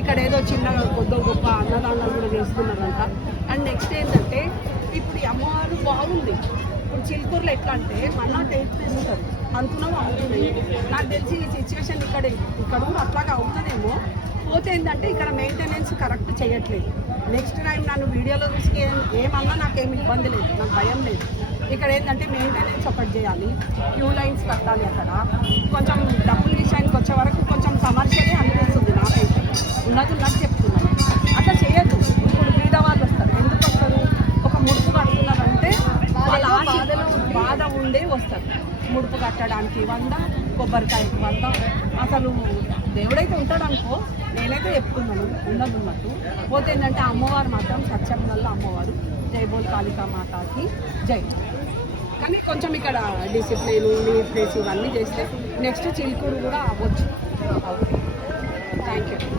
ఇక్కడ ఏదో చిన్నగా కొద్ది గొప్ప అన్నదానాలు కూడా చేస్తున్నారంట. అండ్ నెక్స్ట్ ఏంటంటే ఇప్పుడు ఈ అమ్మవారు బాగుంది. ఇప్పుడు చిలుకూరులో ఎట్లా అంటే మన టేస్ట్ చేస్తారు అనుకున్నాము అవుతుంది. నాకు తెలిసి ఈ సిచ్యువేషన్ ఇక్కడ కూడా అట్లాగా అవుతుందేమో. పోతే ఏంటంటే ఇక్కడ మెయింటెనెన్స్ కరెక్ట్ చేయట్లేదు. నెక్స్ట్ టైం నన్ను వీడియోలో చూసి ఏమన్నా నాకేమి ఇబ్బంది లేదు, నాకు భయం లేదు. ఇక్కడ ఏంటంటే మెయింటెనెన్స్ ఒకటి చేయాలి, క్యూ లైన్స్ కట్టాలి. అక్కడ కొంచెం డబ్బుల విషయానికి వచ్చే వరకు కొంచెం కమర్షియలే అనిపిస్తుంది నాకైతే, ఉన్నది చెప్తున్నాను. అట్లా చేయొద్దు. ఇప్పుడు బీద వాళ్ళు వస్తారు, ఎందుకు వస్తారు? ఒక ముడుపు కడుతున్నారంటే వాళ్ళ బాధ ఉండే వస్తారు. ముడుపు కట్టడానికి 100, కొబ్బరికాయకి 100. అసలు దేవుడైతే ఉంటాడు అనుకో, నేనైతే చెప్తున్నాను ఉన్నట్టు. పోతే ఏంటంటే అమ్మవారు మాత్రం సత్యంగల్ల అమ్మవారు. జై బోల్ కాళికా మాతాకి జై. కానీ కొంచెం ఇక్కడ డిసిప్లిన్, నీట్నెస్ ఇవన్నీ చేస్తే నెక్స్ట్ చిలుకూరు కూడా అవ్వచ్చు.